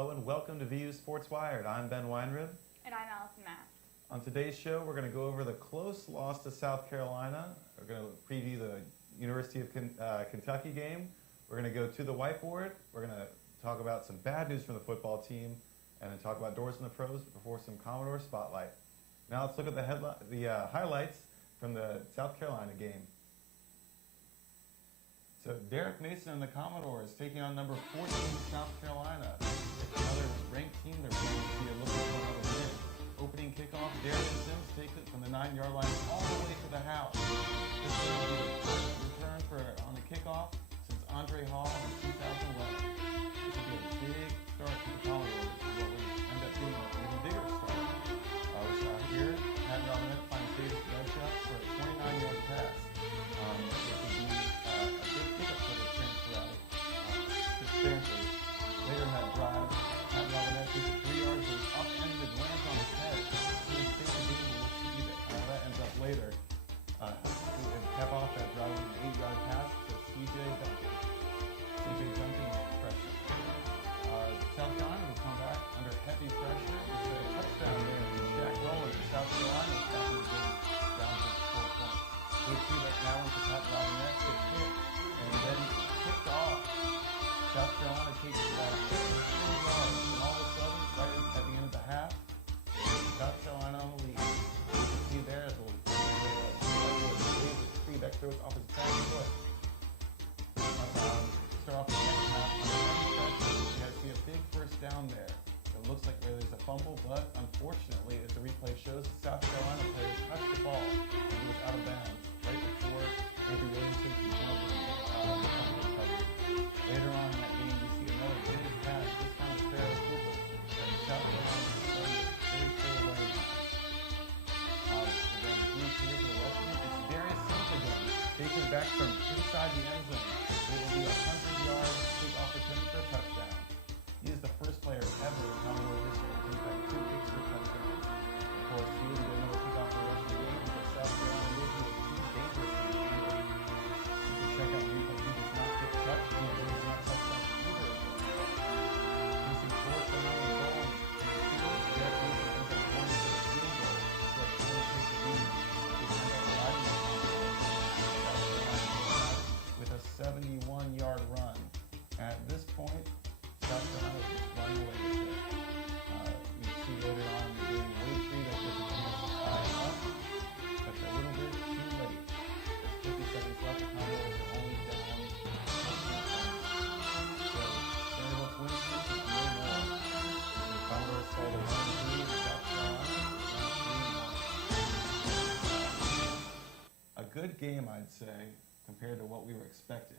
Hello and welcome to VU Sports Wired. I'm Ben Weinrib. And I'm Allison Mast. On today's show, we're going to go over the close loss to South Carolina. We're going to preview the University of Kentucky game. We're going to go to the whiteboard. We're going to talk about some bad news from the football team and then talk about doors in the pros before some Commodore spotlight. Now let's look at the highlights from the South Carolina game. So Derek Mason and the Commodores taking on number 14 South Carolina. Another ranked team. They're going to be looking for another win. Opening kickoff, Darian Sims takes it from the 9-yard line all the way to the house. This will be the first return on the kickoff since Andre Hall in 2011. This will be a big start for the Commodores. What would end up being an even bigger start. We saw here, Pat Robinette finds Davis Gunshot for a 29-yard pass. It would be a big pickup for the transfer out substantially. Later in that drive, Pat Robinette takes it 3 yards, goes upended, lands on his head. He was safe to game, we'll see that ends up later. And kept off that drive with an 8-yard pass to C.J. Duncan. C.J. Duncan was pressure. South Carolina will come back under heavy pressure. It's a touchdown there to Jack Rowland. South Carolina is back in the game down to 4 points. Wade Freebeck now into Pat Robinette, gets hit, and then kicked off. South Carolina takes about 15 yards, and all of a sudden, right at the end of the half, South Carolina on the lead. You can see there as Wade Freebeck throws off his back foot. Start off the second half. You guys see a big first down there. It looks like there's a fumble, but unfortunately, as the replay shows, the South Carolina players touched the ball and it was out of bounds right before Avery Williamson could come up with a fumble recovery. Later on in that game, we see another big pass, this time to Farrell Cooper, and South Carolina is starting to really pull away now. Again, Bruce here for the Western. It's Darius Sims again, taken back from inside the end zone. It will be a 100-yard kickoff return for a touchdown. He is the first player ever in Commodore history to take back 2 kicks for touchdowns. Of course, he didn't know a kickoff for the rest of the game because South Carolina loses 2 dangerous things. You can check out the replay. He does not get touched. He does not touch that either. Using 4th and on the ball. Derek Mason ends up going for the field goal. So it's going to take the lead. He's going to riding the with a 71-yard run. At this point, South Carolina is running away with it. You see later on in the game, Wade Freebeck gets a chance to tie up. That's a little bit too late. There's 50 seconds left. The Commodores are only down 14 points. So Vanderbilt's win streak is no more. The Commodores fall to 1-3 and South Carolina is 3-1. A good game, I'd say, compared to what we were expecting.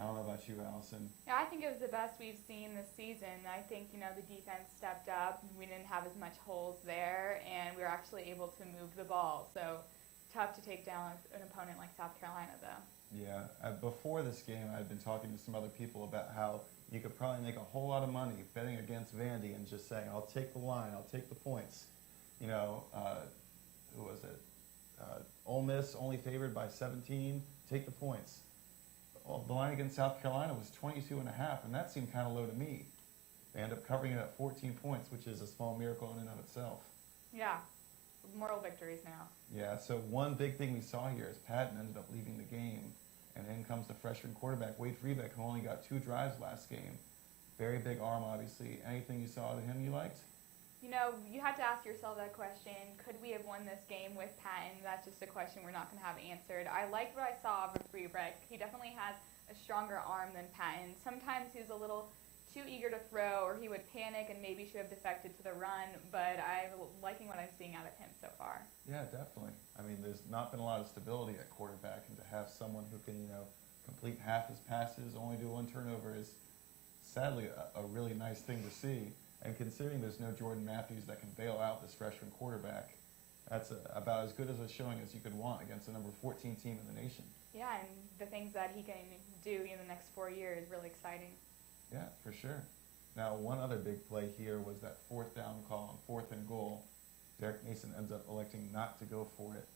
I don't know about you, Allison. Yeah, I think it was the best we've seen this season. I think, the defense stepped up. We didn't have as much holes there, and we were actually able to move the ball. So tough to take down an opponent like South Carolina, though. Yeah. Before this game, I'd been talking to some other people about how you could probably make a whole lot of money betting against Vandy and just saying, I'll take the line, I'll take the points. Who was it? Ole Miss only favored by 17. Take the points. Well, the line against South Carolina was 22.5, and that seemed kind of low to me. They end up covering it at 14 points, which is a small miracle in and of itself. Yeah, moral victories now. Yeah, so one big thing we saw here is Patton ended up leaving the game, and in comes the freshman quarterback, Wade Freebeck, who only got 2 drives last game. Very big arm, obviously. Anything you saw to him you liked? You have to ask yourself that question. Could we have won this game with Patton? That's just a question we're not going to have answered. I liked what I saw from Freebeck. He definitely has a stronger arm than Patton. Sometimes he was a little too eager to throw, or he would panic and maybe should have defected to the run, but I'm liking what I'm seeing out of him so far. Yeah, definitely. I mean, there's not been a lot of stability at quarterback, and to have someone who can, complete half his passes, only do 1 turnover is sadly a really nice thing to see. And considering there's no Jordan Matthews that can bail out this freshman quarterback, that's about as good as a showing as you could want against the number 14 team in the nation. Yeah, and the things that he can do in the next 4 years is really exciting. Yeah, for sure. Now, one other big play here was that 4th down call on 4th and goal. Derek Mason ends up electing not to go for it.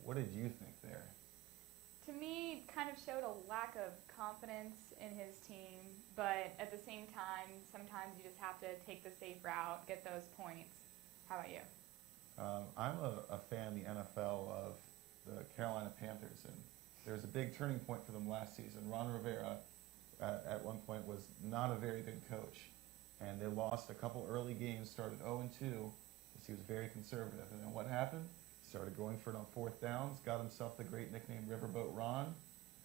What did you think there? to me, kind of showed a lack of confidence in his team, but at the same time, sometimes you just have to take the safe route, get those points. How about you? I'm a fan in the NFL of the Carolina Panthers, and there was a big turning point for them last season. Ron Rivera, at one point, was not a very good coach, and they lost a couple early games, started 0-2, because he was very conservative. And then what happened? Started going for it on fourth downs, got himself the great nickname Riverboat Ron,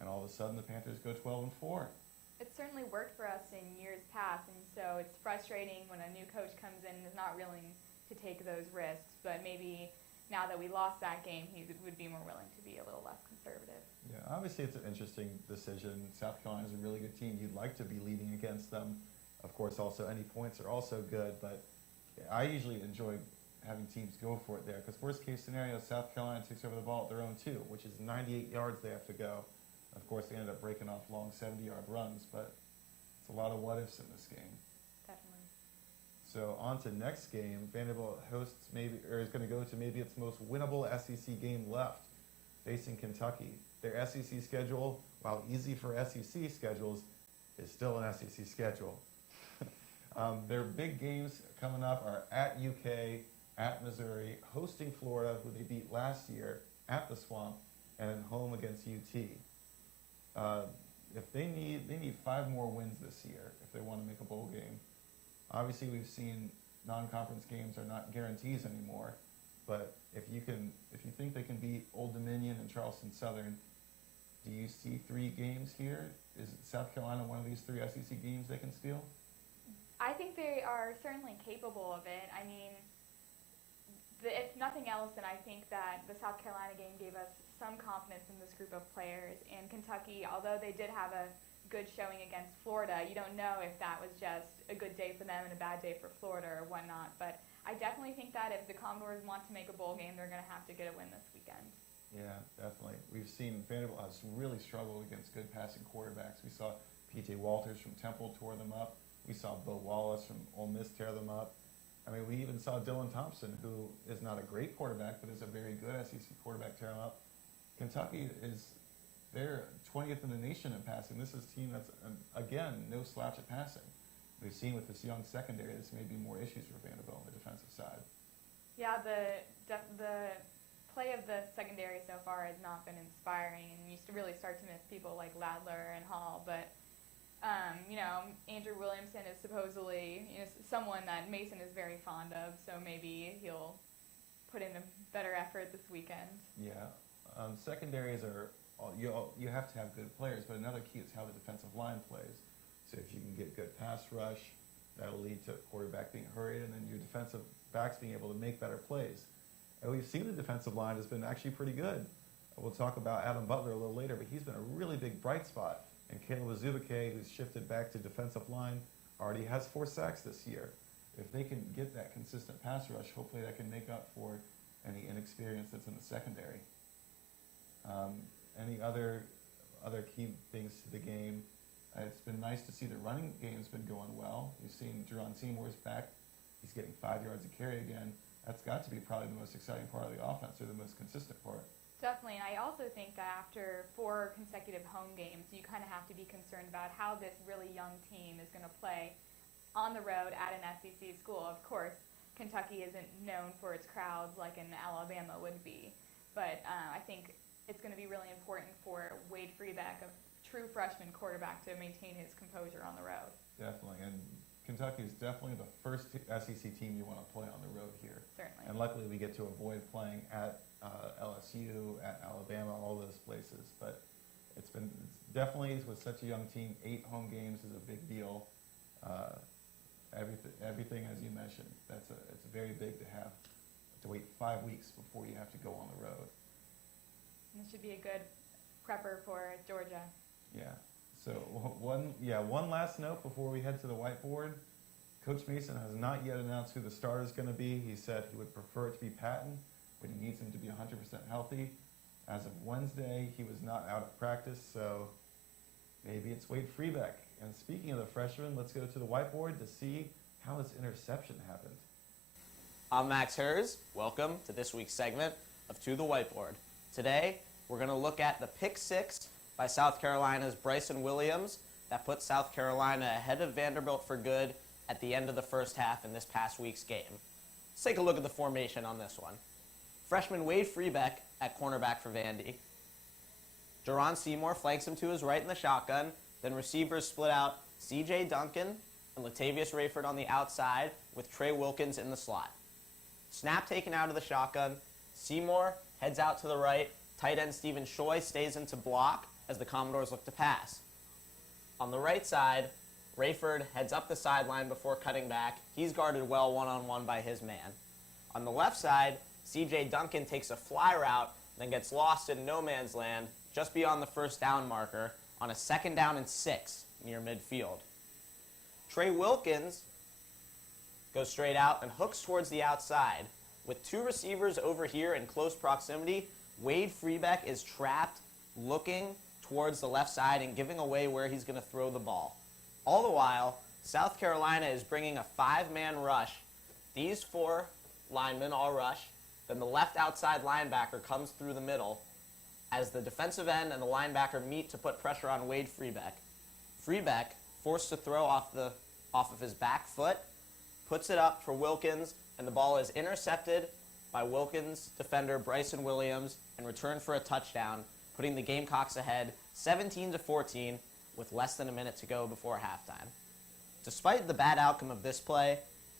and all of a sudden the Panthers go 12-4. It certainly worked for us in years past, and so it's frustrating when a new coach comes in and is not willing to take those risks, but maybe now that we lost that game, he would be more willing to be a little less conservative. Yeah, obviously it's an interesting decision. South Carolina's a really good team. You'd like to be leading against them. Of course, also any points are also good, but I usually enjoy having teams go for it there, because worst case scenario, South Carolina takes over the ball at their own 2, which is 98 yards they have to go. Of course, they ended up breaking off long 70-yard runs, but it's a lot of what-ifs in this game. Definitely. So on to next game. Vanderbilt is going to go to maybe its most winnable SEC game left, facing Kentucky. Their SEC schedule, while easy for SEC schedules, is still an SEC schedule. Their big games coming up are at UK, at Missouri, hosting Florida, who they beat last year, at the Swamp, and at home against UT. If they need 5 more wins this year if they want to make a bowl game. Obviously, we've seen non-conference games are not guarantees anymore, but if you think they can beat Old Dominion and Charleston Southern, do you see 3 games here? Is South Carolina one of these 3 SEC games they can steal? I think they are certainly capable of it. I mean, if nothing else, then I think that the South Carolina game gave us some confidence in this group of players. And Kentucky, although they did have a good showing against Florida, you don't know if that was just a good day for them and a bad day for Florida or whatnot. But I definitely think that if the Commodores want to make a bowl game, they're going to have to get a win this weekend. Yeah, definitely. We've seen Vanderbilt has really struggled against good passing quarterbacks. We saw P.J. Walters from Temple tore them up. We saw Bo Wallace from Ole Miss tear them up. I mean, we even saw Dylan Thompson, who is not a great quarterback, but is a very good SEC quarterback, tear him up. Kentucky they're 20th in the nation in passing. This is a team that's, again, no slouch at passing. We've seen with this young secondary, this may be more issues for Vanderbilt on the defensive side. Yeah, the play of the secondary so far has not been inspiring, and you really start to miss people like Ladler and Hall, but Andrew Williamson is supposedly someone that Mason is very fond of, so maybe he'll put in a better effort this weekend. Yeah. Secondaries you have to have good players, but another key is how the defensive line plays. So if you can get good pass rush, that'll lead to quarterback being hurried, and then your defensive backs being able to make better plays. And we've seen the defensive line has been actually pretty good. We'll talk about Adam Butler a little later, but he's been a really big bright spot. And Caleb Azubike, who's shifted back to defensive line, already has 4 sacks this year. If they can get that consistent pass rush, hopefully that can make up for any inexperience that's in the secondary. Any other key things to the game? It's been nice to see the running game's been going well. You've seen Jerron Seymour's back. He's getting 5 yards a carry again. That's got to be probably the most exciting part of the offense, or the most consistent part. Definitely, and I also think that after 4 consecutive home games, you kind of have to be concerned about how this really young team is going to play on the road at an SEC school. Of course, Kentucky isn't known for its crowds like an Alabama would be, but I think it's going to be really important for Wade Freebeck, a true freshman quarterback, to maintain his composure on the road. Definitely, and Kentucky is definitely the first SEC team you want to play on the road here. Certainly. And luckily we get to avoid playing at LSU, at Alabama, all those places. But it's definitely, with such a young team, 8 home games is a big deal. Everything as you mentioned, it's very big to have to wait 5 weeks before you have to go on the road. And this should be a good prepper for Georgia. Yeah. So one last note before we head to the whiteboard. Coach Mason has not yet announced who the starter is going to be. He said he would prefer it to be Patton, but he needs him to be 100% healthy. As of Wednesday, he was not out at practice, so maybe it's Wade Freebeck. And speaking of the freshman, let's go to the whiteboard to see how his interception happened. I'm Max Hers. Welcome to this week's segment of To the Whiteboard. Today, we're going to look at the pick six by South Carolina's Bryson Williams that put South Carolina ahead of Vanderbilt for good at the end of the first half in this past week's game. Let's take a look at the formation on this one. Freshman Wade Freebeck at cornerback for Vandy. Jaron Seymour flanks him to his right in the shotgun. Then receivers split out C.J. Duncan and Latavius Rayford on the outside with Trey Wilkins in the slot. Snap taken out of the shotgun. Seymour heads out to the right. Tight end Stephen Choi stays into block as the Commodores look to pass. On the right side, Rayford heads up the sideline before cutting back. He's guarded well one-on-one by his man. On the left side, C.J. Duncan takes a fly route, then gets lost in no man's land just beyond the first down marker on a 2nd down and 6 near midfield. Trey Wilkins goes straight out and hooks towards the outside. With 2 receivers over here in close proximity, Wade Freebeck is trapped looking towards the left side and giving away where he's going to throw the ball. All the while, South Carolina is bringing a 5-man rush. These 4 linemen all rush. Then the left outside linebacker comes through the middle as the defensive end and the linebacker meet to put pressure on Wade Freebeck. Freebeck, forced to throw off of his back foot, puts it up for Wilkins, and the ball is intercepted by Wilkins defender Bryson Williams and returned for a touchdown, putting the Gamecocks ahead 17-14 with less than a minute to go before halftime. Despite the bad outcome of this play,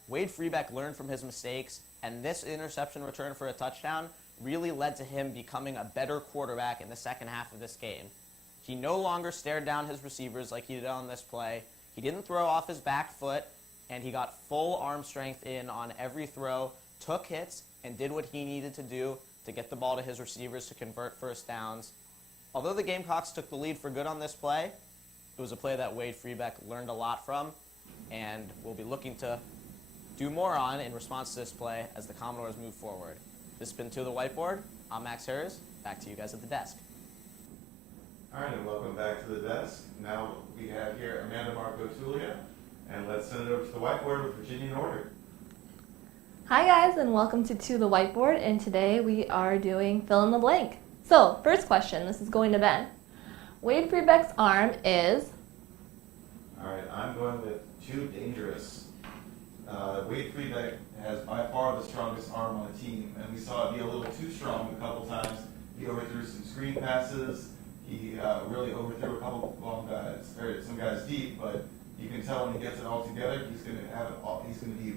Wade Freebeck learned from his mistakes, and this interception return for a touchdown really led to him becoming a better quarterback in the second half of this game. He no longer stared down his receivers like he did on this play. He didn't throw off his back foot, and he got full arm strength in on every throw, took hits, and did what he needed to do to get the ball to his receivers to convert first downs. Although the Gamecocks took the lead for good on this play, it was a play that Wade Freebeck learned a lot from, and will be looking to do more on in response to this play as the Commodores move forward. This has been To the Whiteboard. I'm Max Harris. Back to you guys at the desk. All right, and welcome back to the desk. Now we have here Amanda Marco Tulia, and let's send it over to the whiteboard with Virginia in order. Hi guys, and welcome to the Whiteboard, and today we are doing fill in the blank. So, first question, this is going to Ben. Wade Freebeck's arm is? All right, I'm going with too dangerous. Wade Freebeck has by far the strongest arm on the team, and we saw it be a little too strong a couple times. He overthrew some screen passes. He really overthrew a couple long guys, or some guys deep, but you can tell when he gets it all together, he's going to have it all, he's going to be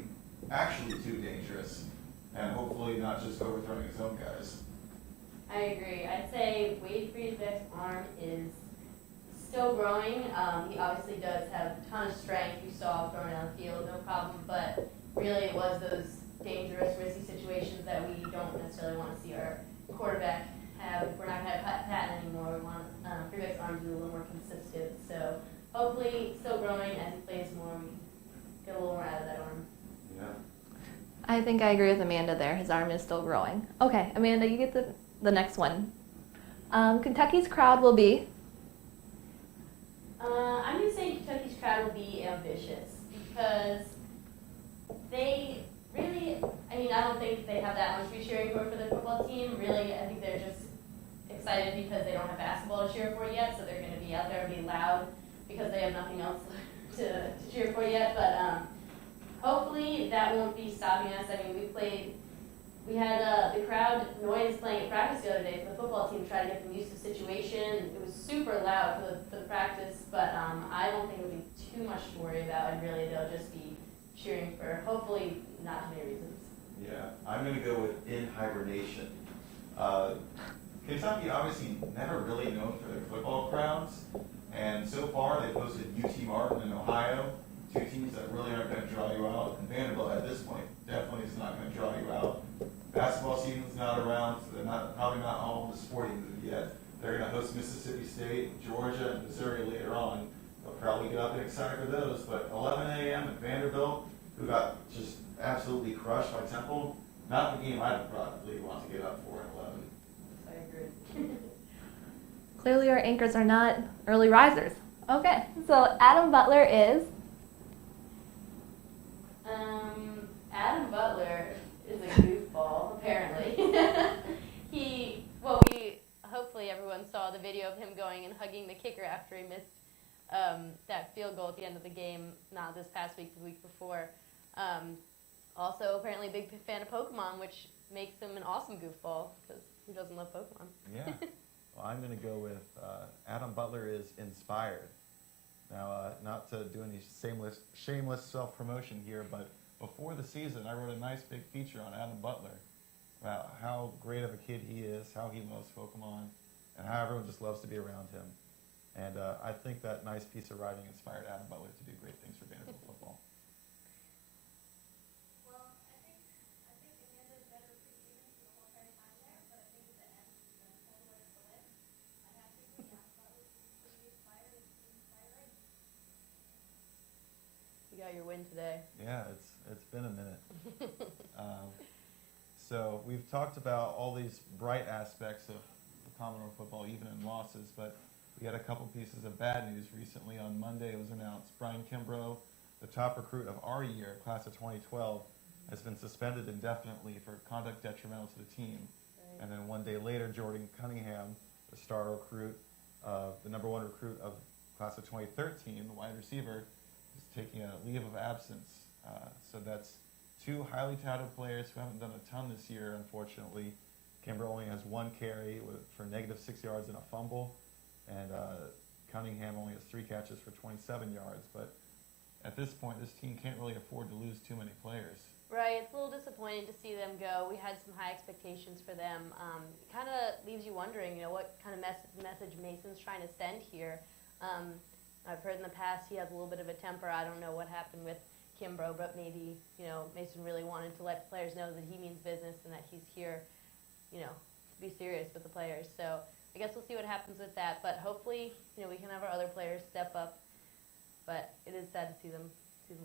actually too dangerous, and hopefully not just overthrowing his own guys. I agree. I'd say Wade Freebeck's arm is still growing. He obviously does have a ton of strength. You saw throwing down the field, no problem, but really it was those dangerous, risky situations that we don't necessarily want to see our quarterback have. We're not going to have Patton anymore. We want Freebeck's arm to be a little more consistent. So hopefully still growing as he plays more. We get a little more out of that arm. Yeah. I think I agree with Amanda there. His arm is still growing. Okay, Amanda, you get the next one. Kentucky's crowd will be? I'm going to say Kentucky's crowd will be ambitious because they really, I don't think they have that much to be cheering for their football team. Really, I think they're just excited because they don't have basketball to cheer for yet, so they're going to be out there and be loud because they have nothing else to cheer for yet. But hopefully that won't be stopping us. We had the crowd noise playing at practice the other day for the football team to try to get them used to the situation. It was super loud for the practice, but I don't think it'll be too much to worry about, and really they'll just be cheering for hopefully not too many reasons. Yeah, I'm going to go with in hibernation. Kentucky obviously never really known for their football crowds, and so far they've hosted UT Martin and Ohio, 2 teams that really aren't going to draw you out. And Vanderbilt at this point definitely is not going to draw you out. Basketball season's not around, so they're probably not all in the sporting mood yet. They're going to host Mississippi State, Georgia, and Missouri later on. They'll probably get up and excited for those, but 11 a.m. at Vanderbilt, who got just absolutely crushed by Temple, not the game I'd probably want to get up for at 11. I agree. Clearly our anchors are not early risers. Okay, so Adam Butler is? Adam Butler is a goofball, apparently. We hopefully everyone saw the video of him going and hugging the kicker after he missed that field goal at the end of the game, not this past week, the week before. Also, apparently a big fan of Pokemon, which makes him an awesome goofball, because who doesn't love Pokemon? Yeah. Well, I'm going to go with Adam Butler is inspired. Now, not to do any shameless self-promotion here, but before the season, I wrote a nice big feature on Adam Butler about how great of a kid he is, how he loves Pokemon, and how everyone just loves to be around him. And I think that nice piece of writing inspired Adam Butler to do great things for Vanderbilt football. Well, I think Amanda's better preseason for the whole entire time there, but I think at the end she's going to pull away the win. I have to agree, Adam Butler seems pretty inspiring. You got your win today. Yeah, it's been a minute. So we've talked about all these bright aspects of the Commodore football, even in losses, but we had a couple pieces of bad news recently. On Monday, it was announced Brian Kimbrough, the top recruit of our year, class of 2012, has been suspended indefinitely for conduct detrimental to the team. Right. And then one day later, Jordan Cunningham, the star recruit, the number one recruit of class of 2013, the wide receiver, is taking a leave of absence. So that's two highly touted players who haven't done a ton this year, unfortunately. Kimbrough only has one carry for -6 yards and a fumble, and Cunningham only has 3 catches for 27 yards. But at this point, this team can't really afford to lose too many players. Right, it's a little disappointing to see them go. We had some high expectations for them. It kind of leaves you wondering, what kind of message Mason's trying to send here. I've heard in the past he has a little bit of a temper. I don't know what happened with Kimbrough, but maybe, Mason really wanted to let the players know that he means business and that he's here, to be serious with the players. So I guess we'll see what happens with that. But hopefully, we can have our other players step up. But it is sad to see them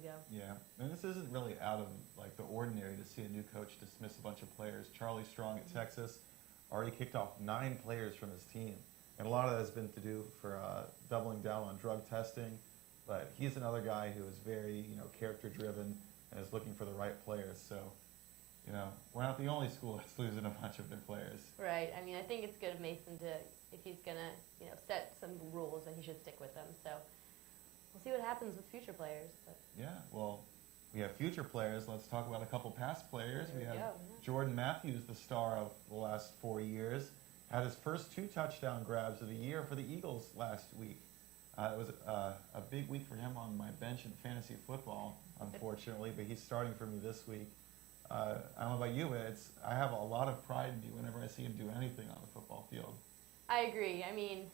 go. Yeah, and this isn't really out of the ordinary to see a new coach dismiss a bunch of players. Charlie Strong at Texas already kicked off 9 players from his team, and a lot of that has been to do for doubling down on drug testing. But he's another guy who is very character-driven and is looking for the right players. So, we're not the only school that's losing a bunch of their players. Right. I mean, I think it's good of Mason to, if he's gonna, set some rules, then he should stick with them. So we'll see what happens with future players. But. Yeah, well, we have future players. Let's talk about a couple past players. There We have we go, Jordan Matthews, the star of the last 4 years, had his first 2 touchdown grabs of the year for the Eagles last week. It was a big week for him on my bench in fantasy football, unfortunately, but he's starting for me this week. I don't know about you, but I have a lot of pride in you whenever I see him do anything on the football field. I agree. I mean,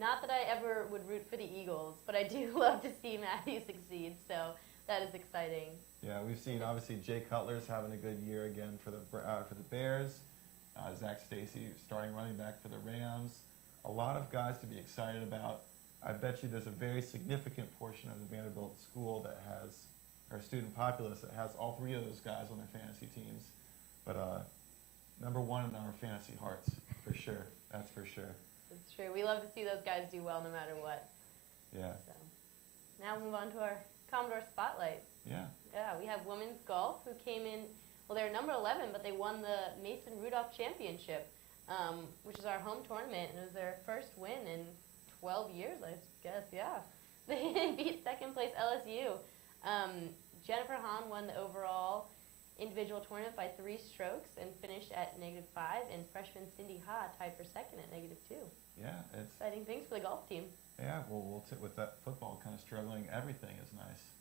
not that I ever would root for the Eagles, but I do love to see Matthew succeed, so that is exciting. Yeah, we've seen, obviously, Jay Cutler's having a good year again for the Bears. Zach Stacy, starting running back for the Rams. A lot of guys to be excited about. I bet you there's a very significant portion of the Vanderbilt school that has, or student populace that has all 3 of those guys on their fantasy teams. But number one in our fantasy hearts, for sure. That's for sure. It's true. We love to see those guys do well no matter what. Yeah. So now we'll move on to our Commodore Spotlight. Yeah. Yeah, we have women's golf who came in, well, they were number 11, but they won the Mason Rudolph Championship, which is our home tournament, and it was their first win in 12 years, I guess, yeah. They beat second place LSU. Jennifer Hahn won the overall individual tournament by 3 strokes and finished at -5, and freshman Cindy Ha tied for second at -2. Yeah, it's Exciting things for the golf team. yeah. Well, with that football kind of struggling, everything is nice.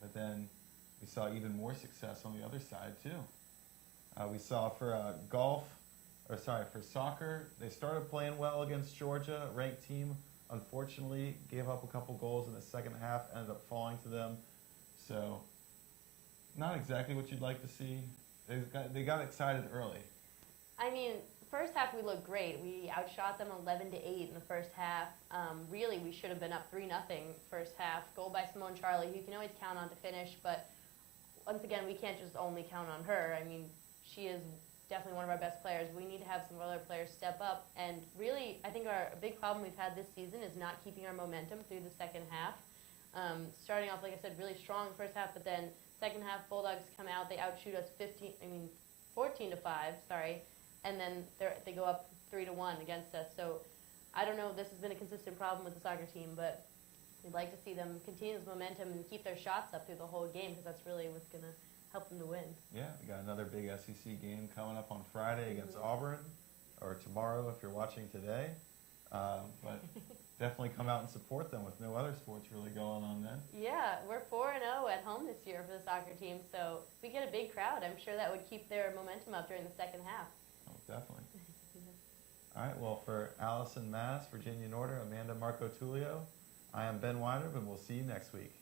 But then we saw even more success on the other side too. We saw for for soccer, they started playing well against Georgia, a ranked team. Unfortunately, gave up a couple goals in the second half, ended up falling to them. So, not exactly what you'd like to see. They got excited early. I mean, first half we looked great. We outshot them 11-8 in the first half. Really, we should have been up 3-0 first half. Goal by Simone Charlie, who you can always count on to finish, but once again, we can't just only count on her. I mean, she is definitely one of our best players. We need to have some other players step up. And really, I think a big problem we've had this season is not keeping our momentum through the second half. Starting off, like I said, really strong first half, but then second half, Bulldogs come out, they outshoot us 14-5, sorry, and then they go up 3-1 against us. So I don't know if this has been a consistent problem with the soccer team, but we'd like to see them continue this momentum and keep their shots up through the whole game because that's really what's going to help them to win. Yeah, we got another big SEC game coming up on Friday against Auburn, or tomorrow if you're watching today. But definitely come out and support them with no other sports really going on then. Yeah, we're 4-0 at home this year for the soccer team, so if we get a big crowd, I'm sure that would keep their momentum up during the second half. Oh, definitely. All right, well, for Allison Mass, Virginia Norder, Amanda Marco Tullio, I am Ben Weiner, and we'll see you next week.